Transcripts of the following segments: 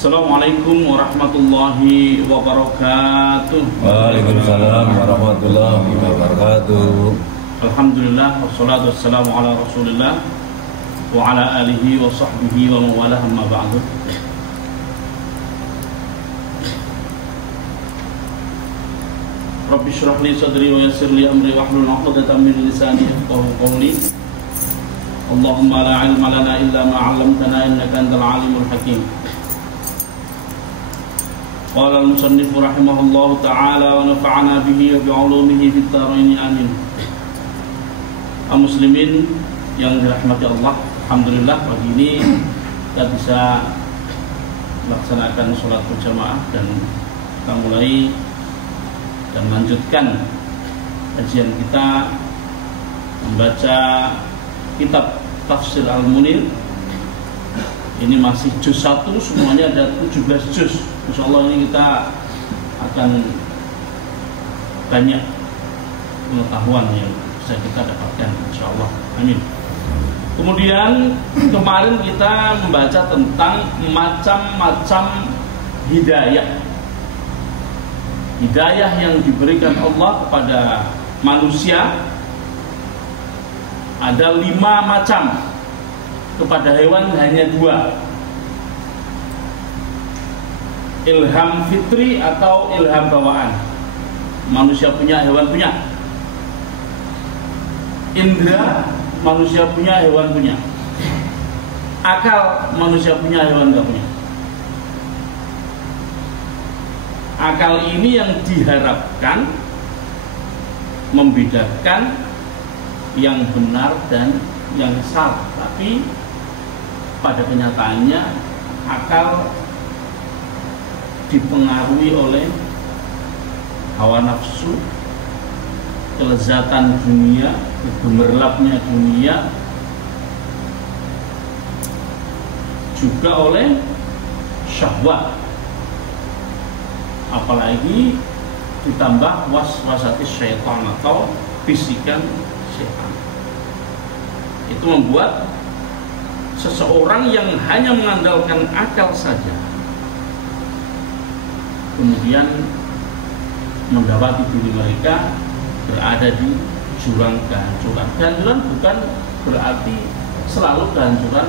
Assalamualaikum warahmatullahi wabarakatuh. Waalaikumsalam warahmatullahi wabarakatuh. Alhamdulillah wassalatu wassalamu ala Rasulillah wa ala alihi wa sahbihi wa mawalah amma ba'du. Rabbi shrah li sadri wa yassir li amri wahlul 'uqdatam min lisani yafqahu qawli. Allahumma la 'ilma lana illa ma 'allamtana innaka antal 'alimul hakim. Qala al-musannif rahimahullahu ta'ala wa nafa'ana bihi wa bi'ulumihi fid dharain amin. Muslimin yang dirahmati Allah, alhamdulillah pagi ini kita bisa melaksanakan sholat berjamaah dan kita mulai dan melanjutkan kajian kita membaca kitab Tafsir Al-Munir. Ini masih juz 1, semuanya ada 17 juz. Insyaallah ini kita akan banyak pengetahuan yang bisa kita dapatkan, insyaallah. Amin. Kemudian kemarin kita membaca tentang macam-macam hidayah. Hidayah yang diberikan Allah kepada manusia ada 5 macam. Kepada hewan hanya 2. Ilham fitri atau ilham bawaan. Manusia punya, hewan punya. Indra manusia punya, hewan punya. Akal manusia punya, hewan tidak punya. Akal ini yang diharapkan membedakan yang benar dan yang salah. Tapi pada kenyataannya akal dipengaruhi oleh hawa nafsu, kelezatan dunia, gemerlapnya dunia, juga oleh syahwat. Apalagi ditambah waswasati syaitan atau bisikan syaitan. Itu membuat seseorang yang hanya mengandalkan akal saja kemudian mendapati diri mereka berada di jurang kehancuran. Kehancuran bukan berarti selalu kehancuran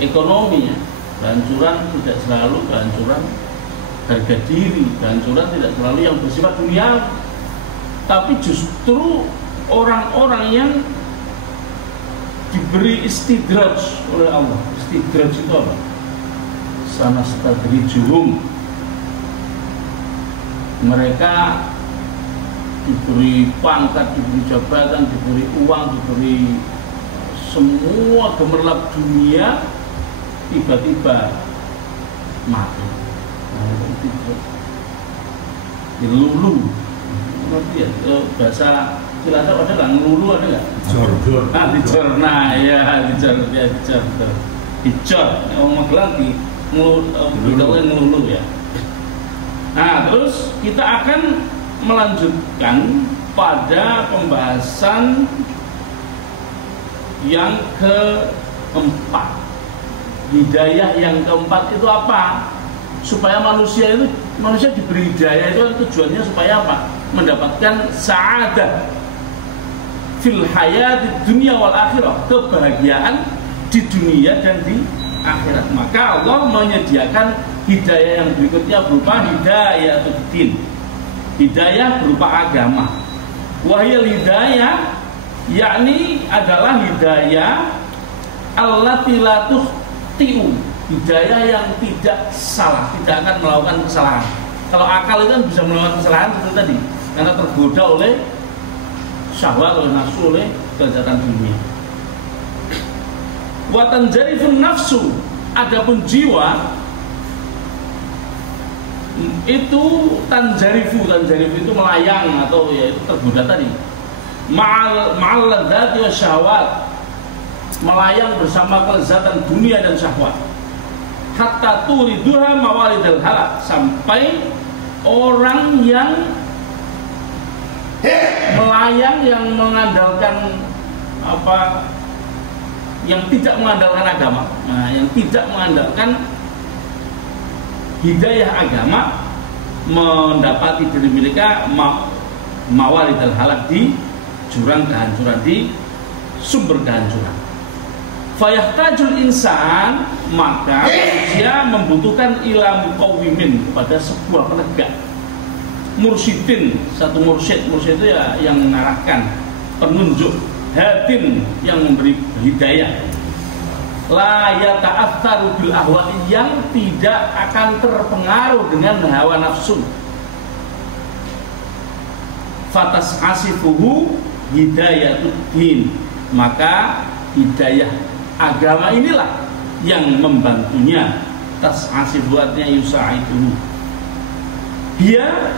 ekonomi, ya. Kehancuran tidak selalu kehancuran harga diri, kehancuran tidak selalu yang bersifat dunia, tapi justru orang-orang yang diberi istidraj oleh Allah. Istidraj itu apa? Sanastadrijuhum. Mereka diberi pangkat, diberi jabatan, diberi uang, diberi semua gemerlap dunia, tiba-tiba mati. Dilulu. Kemudian bahasa Cilacap ada nggak? Ngelulu ada nggak? Jor. Dicor. Nah ya, dicor. Dicor. Orang Magelang di ngelulu ya. Nah, terus kita akan melanjutkan pada pembahasan yang keempat. Hidayah yang keempat itu apa? Supaya manusia diberi hidayah itu tujuannya supaya apa? Mendapatkan sa'adah fil hayati dunia wal akhirah, kebahagiaan di dunia dan di akhirat. Maka Allah menyediakan hidayah yang berikutnya berupa hidayah din, hidayah berupa agama. Wahil hidayah, yakni adalah hidayah allati la tukhti'u, hidayah yang tidak salah, tidak akan melakukan kesalahan. Kalau akal itu kan bisa melakukan kesalahan seperti tadi, karena tergoda oleh syahwat, oleh nafsu, oleh kelezatan dunia. Wa tanjarifun nafsu, adapun jiwa itu tanjarifu itu melayang atau ya itu tergoda tadi. Ma'al ladzati wa syahwat, melayang bersama kelezatan dunia dan syahwat. Hatta turiduha mawalidal halak, sampai orang yang melayang yang mengandalkan apa, yang tidak mengandalkan agama, nah, yang tidak mengandalkan hidayah agama mendapati diri mereka mawalidal halak, di jurang kehancuran, di sumber kehancuran. Fayahtajul insan, maka dia membutuhkan ila muqawwimin, kepada sebuah penegak, mursyidin, satu mursyid itu ya yang mengarahkan, penunjuk, hadin yang memberi hidayah, la yata'atsaru bil ahwa'i, yang tidak akan terpengaruh dengan hawa nafsu. Fatas asifuhu hidayatuddin, maka hidayah agama inilah yang membantunya. Tas asifu artinya yusa'iduhu. Dia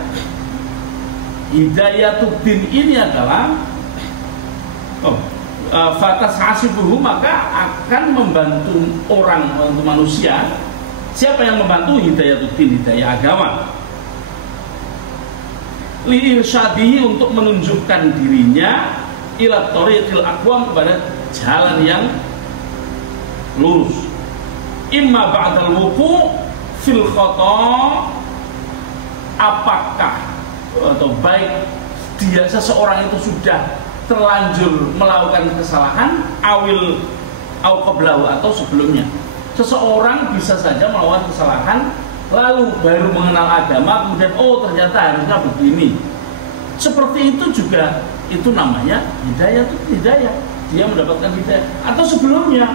hidayatuddin ini adalah fatas hasibuhu, maka akan membantu orang, membantu manusia. Siapa yang membantu? Hidayatuddin, hidayah agama. Liirsyadihi, untuk menunjukkan dirinya, ila thoriqil aqwam, kepada jalan yang lurus. Imma ba'dal wuqu' fil khata', apakah atau baik dia seseorang itu sudah terlanjur melakukan kesalahan, awil au qablahu, atau sebelumnya. Seseorang bisa saja melakukan kesalahan lalu baru mengenal agama, kemudian oh ternyata harusnya begini. Seperti itu juga, itu namanya hidayah. Itu hidayah, dia mendapatkan hidayah. Atau sebelumnya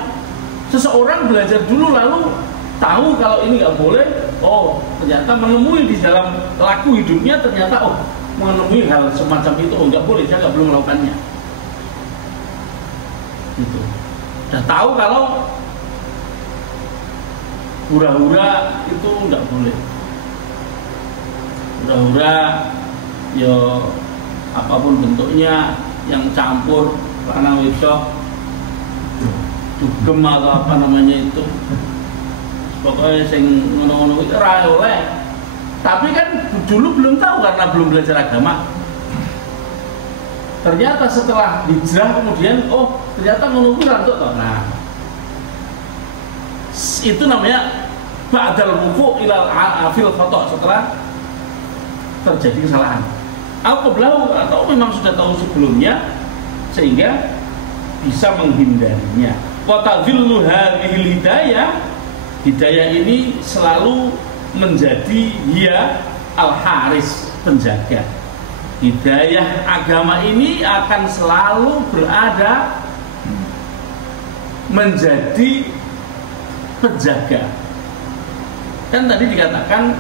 seseorang belajar dulu lalu tahu kalau ini nggak boleh, oh ternyata menemui di dalam laku hidupnya, ternyata oh menemui hal semacam itu, oh nggak boleh, saya nggak belum melakukannya. Gitu. Udah tahu kalau hura-hura itu nggak boleh. Hura-hura, ya apapun bentuknya, yang campur karena wedok, dugem atau apa namanya itu, pokoknya sing ngono-ngono itu ora oleh. Tapi kan dulu belum tahu karena belum belajar agama. Ternyata setelah hijrah kemudian, oh ternyata ngono kuwi rantuk toh. Nah, itu namanya ba'dal wuqu' ila fil khata', setelah terjadi kesalahan. Atau memang sudah tahu sebelumnya sehingga bisa menghindarinya. Wa tadhillu hadhil hidayah, hidayah ini selalu menjadi ya al-haris, penjaga. Hidayah agama ini akan selalu berada menjadi penjaga. Kan tadi dikatakan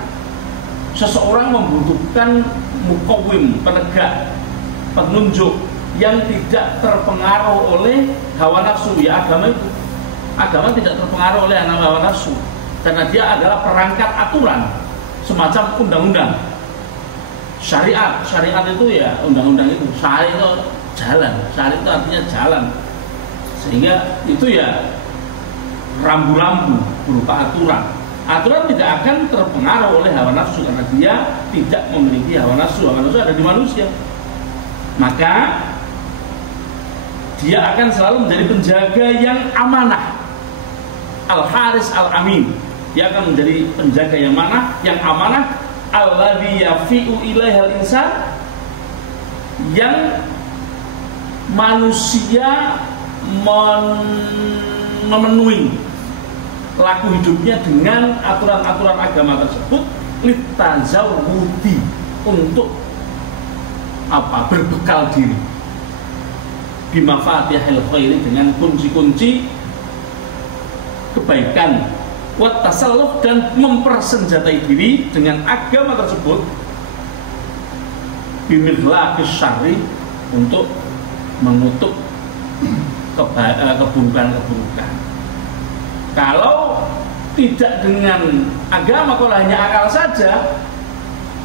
seseorang membutuhkan muqawwim, penegak, penunjuk yang tidak terpengaruh oleh hawa nafsu. Ya agama itu, agama tidak terpengaruh oleh hawa nafsu, karena dia adalah perangkat aturan, semacam undang-undang. Syariat itu ya undang-undang itu. Syariat itu jalan, syariat itu artinya jalan. Sehingga itu ya rambu-rambu berupa aturan. Aturan tidak akan terpengaruh oleh hawa nafsu karena dia tidak memiliki hawa nafsu. Hawa nafsu ada di manusia. Maka dia akan selalu menjadi penjaga yang amanah. Al-Haris Al-Amin. Dia akan menjadi penjaga yang amanah. Alladzi yafi'u ilaihal insan, yang manusia memenuhi laku hidupnya dengan aturan-aturan agama tersebut, litazawudi, untuk apa? Berbekal diri bimafatihil khairi, dengan kunci-kunci kebaikan, wat tasalluf, dan mempersenjatai diri dengan agama tersebut, bimidlaqis syarri, untuk menutup keburukan-keburukan. Kalau tidak dengan agama, kalau hanya akal saja,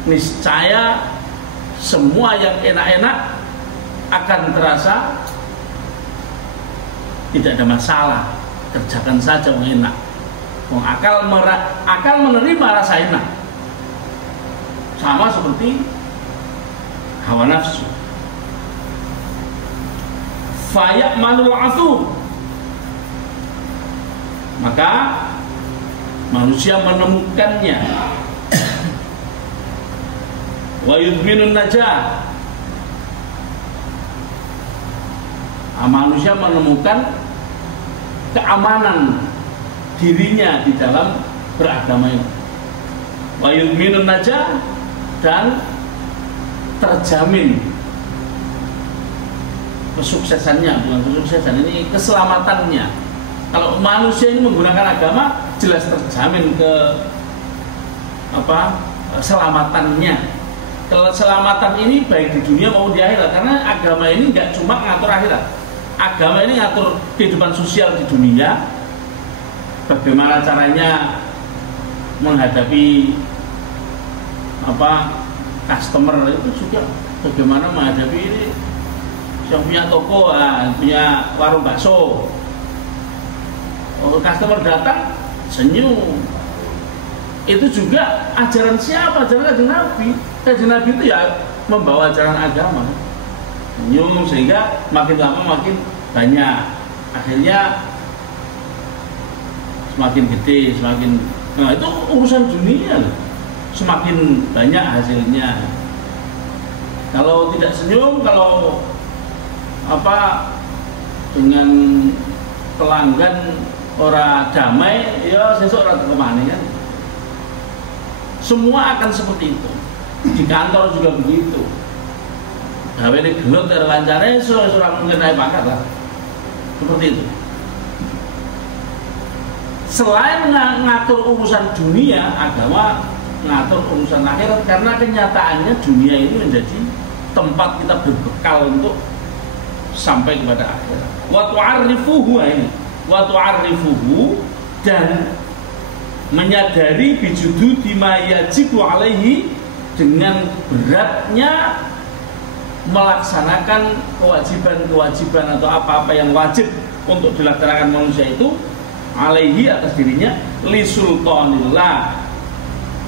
niscaya semua yang enak-enak akan terasa tidak ada masalah, kerjakan saja yang enak. Akal menerima rasa enak, sama seperti hawa nafsu. Faya'manul 'athum, maka manusia menemukannya. Wa yudminun najah, manusia menemukan keamanan dirinya di dalam beragama ini. Wa yudminun najah, dan terjamin kesuksesannya, bukan kesuksesan ini, keselamatannya. Kalau manusia ini menggunakan agama, jelas terjamin ke selamatannya. Keselamatan ini baik di dunia maupun di akhirat, karena agama ini nggak cuma ngatur akhirat. Agama ini ngatur kehidupan sosial di dunia, bagaimana caranya menghadapi customer itu juga, bagaimana menghadapi ini yang punya toko, punya warung bakso, customer datang senyum. Itu juga ajaran siapa? Ajaran Kanjeng Nabi. Kanjeng Nabi itu ya membawa ajaran agama, senyum, sehingga makin lama makin banyak, akhirnya semakin gede, semakin, nah itu urusan dunia loh. Semakin banyak hasilnya. Kalau tidak senyum, kalau dengan pelanggan orang damai, ya sesuk ora kemana kan. Semua akan seperti itu. Di kantor juga begitu. Gawe ini gelut lancarnya, seorang mungkin naik pangkat lah. Seperti itu. Selain ngatur urusan dunia, agama ngatur urusan akhirat, karena kenyataannya dunia ini menjadi tempat kita berbekal untuk sampai kepada akhirat. Wa tu'arrifuhu, ini wa tu'arrifuhu, dan menyadari bijududi ma yajibu alaihi, dengan beratnya melaksanakan kewajiban-kewajiban atau apa-apa yang wajib untuk dilaksanakan manusia itu alaihi, atas dirinya, li sultanillah,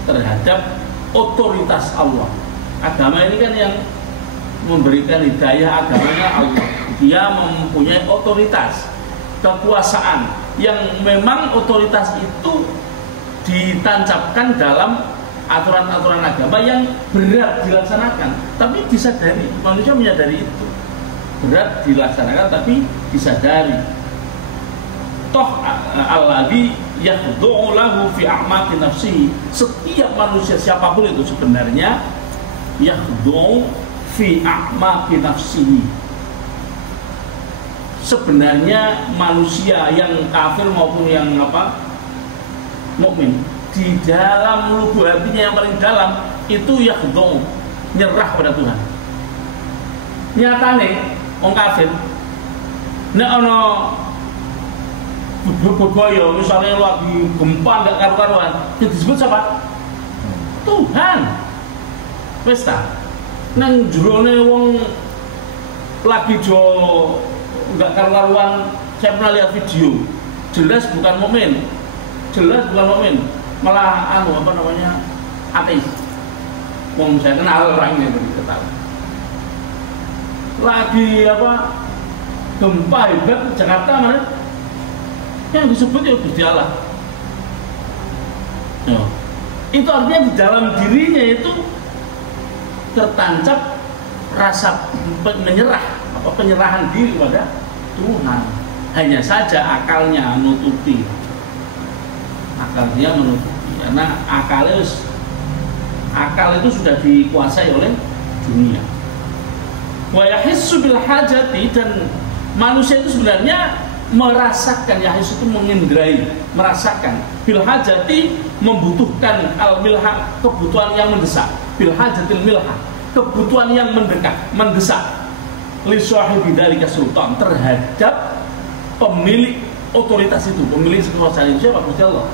terhadap otoritas Allah. Agama ini kan yang memberikan hidayah, agamanya Allah. Dia mempunyai otoritas, kekuasaan, yang memang otoritas itu ditancapkan dalam aturan-aturan agama yang berat dilaksanakan, tapi disadari, manusia menyadari itu berat dilaksanakan, tapi disadari. Toh alladzi yakhdu'u lahu fi a'maqi nafsihi, setiap manusia siapapun itu sebenarnya yakhdu'u fi a'maqi nafsihi, sebenarnya manusia yang kafir maupun yang mukmin, di dalam lubuk hatinya yang paling dalam itu yakhdu'u, nyerah pada Tuhan. Nyatane wong kafir nek ana boyo misalnya lagi gempa nggak karu-karuan, yang disebut siapa? Tuhan. Wis ta, nang jerone wong lagi jo nggak karu-karuan, saya pernah lihat video, jelas bukan mukmin, malah ateis. Wong saya kenal orangnya begitu, tahu. Lagi gempa hebat Jakarta mana? Yang disebut ya Gusti Allah. Itu artinya di dalam dirinya itu tertancap rasa menyerah, penyerahan diri pada Tuhan. Hanya saja akalnya menutupi. Akal dia menutupi, karena akal itu sudah dikuasai oleh dunia. Wa yahissu bil hajati, dan manusia itu sebenarnya merasakan, yahis itu mengindrai, merasakan, bil hajati membutuhkan, al milha kebutuhan yang mendesak, bil hajatil milha kebutuhan yang mendesak, li sahibi dzalika sultan, terhadap pemilik otoritas itu, pemilik kekuasaan itu siapa? Gusti Allah.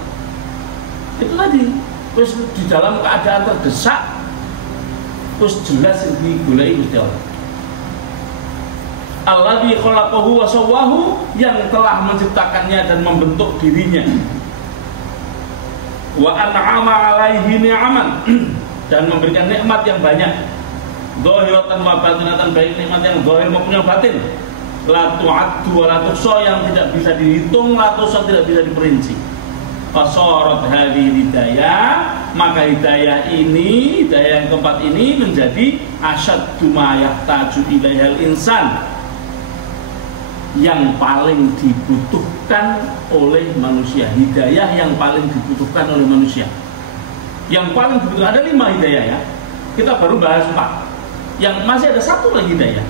Itu tadi, terus di dalam keadaan terdesak, terus jelas digulai Gusti Allah. Alladzi khalaqahu wa sawwahu, yang telah menciptakannya dan membentuk dirinya. Wa an'ama alaihi ni'aman, dan memberikan nikmat yang banyak. Zahiratan wa batinatan, baik nikmat yang zahir maupun yang batin. La tu'addu wa la tuhsa, yang tidak bisa dihitung, la tuhsa tidak bisa diperinci. fasorat hadhihi hidayah, maka hidayah ini, hidayah yang keempat ini menjadi asyaddu ma yahtaju ilaihal insan, yang paling dibutuhkan oleh manusia. Hidayah yang paling dibutuhkan oleh manusia, yang paling dibutuhkan. Ada 5 hidayah ya, kita baru bahas 4, yang masih ada 1 lagi hidayah.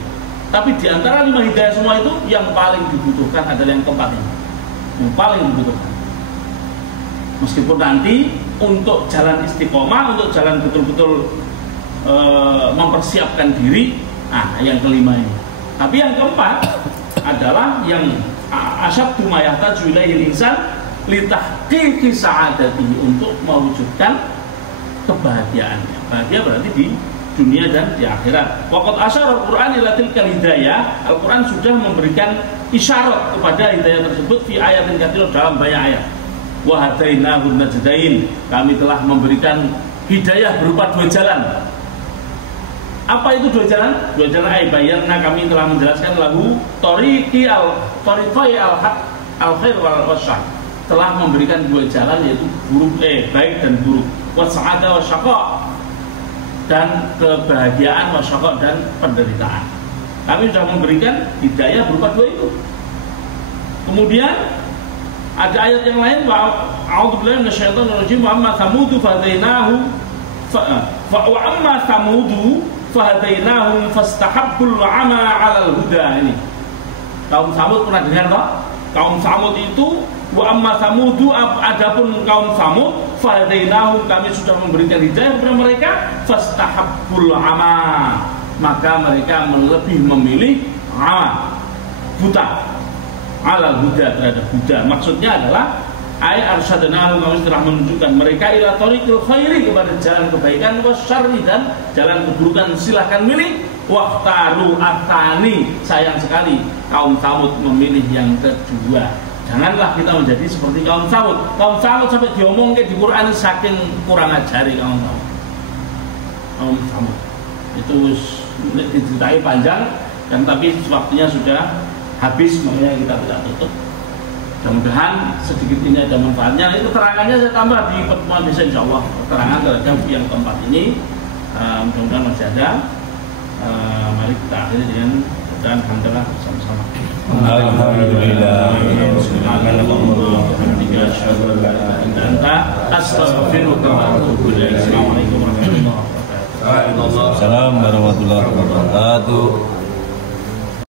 Tapi di antara 5 hidayah semua itu, yang paling dibutuhkan adalah yang keempat ini, yang paling dibutuhkan. Meskipun nanti untuk jalan istiqomah, untuk jalan betul-betul mempersiapkan diri, yang kelima ini. Tapi yang keempat adalah yang asyaddu ma yahtaju ilaihil insan litahqiqi sa'adatihi, untuk mewujudkan kebahagiaannya. Bahagia berarti di dunia dan di akhirat. Waqad asyara al-Qur'an ila tilkal hidayah, Al-Qur'an sudah memberikan isyarat kepada hidayah tersebut fi ayatin katsirah, dalam banyak ayat. Wa hadainahu najdain, kami telah memberikan hidayah berupa 2 jalan. Apa itu 2 jalan? 2 jalan bayyana, kami telah menjelaskan lahu tariqai al-haq al-khair wal syarr, telah memberikan 2 jalan, yaitu baik dan buruk, wasa'ada wasyaqa, dan kebahagiaan, wasyaqa, dan penderitaan. Kami sudah memberikan hidayah berupa 2 itu. Kemudian ada ayat yang lain, a'udzubillahi minasyaitonir rajim, wa amma samudu fahadainahu wa amma samudu fahadainahum fastahabbul 'ama 'alal huda. Ini kaum Samud, pernah dengar toh? Kaum Samud itu, wa amma samudu, adapun kaum Samud, fahadainahum, kami sudah memberikan hidayah kepada mereka, fastahabbul 'ama, maka mereka lebih memilih 'ama, buta, alal huda, terhadap huda. Maksudnya adalah arsyadnahu, kami telah menunjukkan mereka ila thariqil khairi, kepada jalan kebaikan, wasyarri, dan jalan keburukan. Silahkan milih. Waqtaru atani, sayang sekali kaum Samud memilih yang kedua. Janganlah kita menjadi seperti kaum Samud. Kaum Samud sampai diomongkan di Quran saking kurang ajari kaum Samud. Kaum Samud itu diceritai panjang, dan tapi waktunya sudah habis, makanya kita tidak tutup. Mudah-mudahan sedikit ini ada manfaatnya. Itu keterangannya saya tambah di pertemuan besok, insya Allah. Keterangan terhadap yang keempat ini mudah-mudahan masih ada. Mari kita akhiri dengan bacaan hamdalah bersama-sama. Alhamdulillah. Assalamualaikum warahmatullahi wabarakatuh.